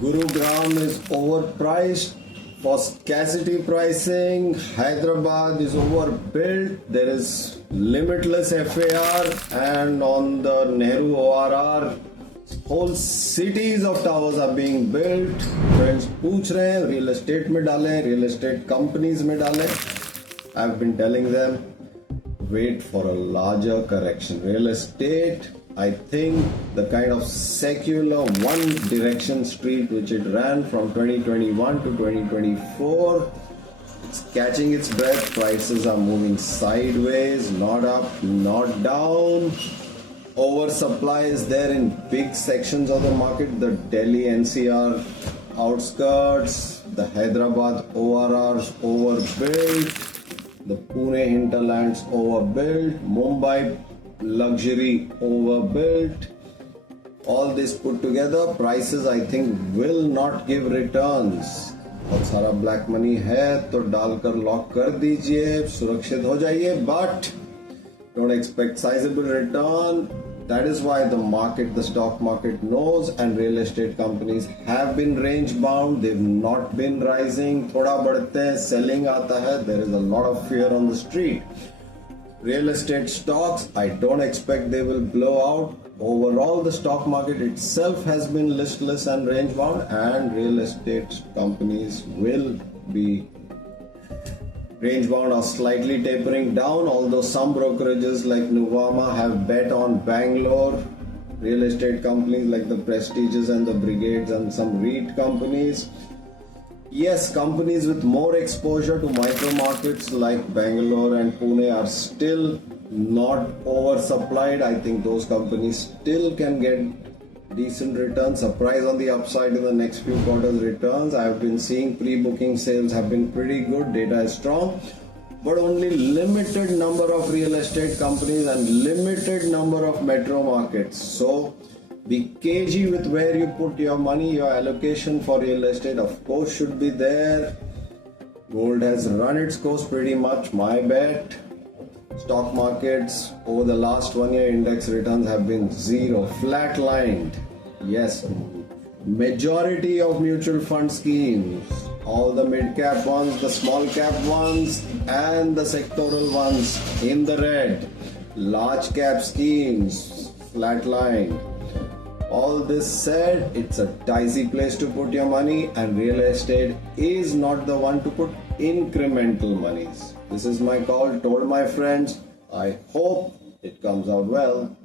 Gurugram is overpriced for scarcity pricing. Hyderabad is overbuilt. There is limitless FAR, and on the Nehru ORR, whole cities of towers are being built. Friends पूछ रहे हैं real estate में डालें, real estate companies में डालें. I've been telling them, wait for a larger correction. Real estate, I think the kind of secular one direction street which it ran from 2021 to 2024, it's catching its breath. Prices are moving sideways, not up, not down. Oversupply is there in big sections of the market. The Delhi NCR outskirts, the Hyderabad ORRs overbuilt, the Pune hinterlands overbuilt, Mumbai luxury overbuilt. All this put together, prices I think will not give returns. बहुत सारा black money है तो डालकर lock कर दीजिए, सुरक्षित हो जाइए, but don't expect sizable return. That is why the stock market knows, and real estate companies have been range bound. They've not been rising. थोड़ा बढ़ते हैं, selling आता है. There is a lot of fear on the street. Real estate stocks, I don't expect they will blow out. Overall, the stock market itself has been listless and range bound, and real estate companies will be range bound or slightly tapering down, although some brokerages like Nuvama have bet on Bangalore. Real estate companies like the Prestiges and the Brigades and some REIT companies. Yes, companies with more exposure to micro markets like Bangalore and Pune are still not oversupplied. I think those companies still can get decent returns, surprise on the upside in the next few quarters returns. I've been seeing pre-booking sales have been pretty good, data is strong, but only limited number of real estate companies and limited number of metro markets. So be cagey with where you put your money. Your allocation for real estate of course should be there. Gold has run its course pretty much, my bet. Stock markets over the last 1 year index returns have been zero, flatlined. Yes, majority of mutual fund schemes, all the mid cap ones, the small cap ones, and the sectoral ones in the red. Large cap schemes flatlined. All this said, it's a dicey place to put your money, and real estate is not the one to put incremental monies. This is my call, told my friends. I hope it comes out well.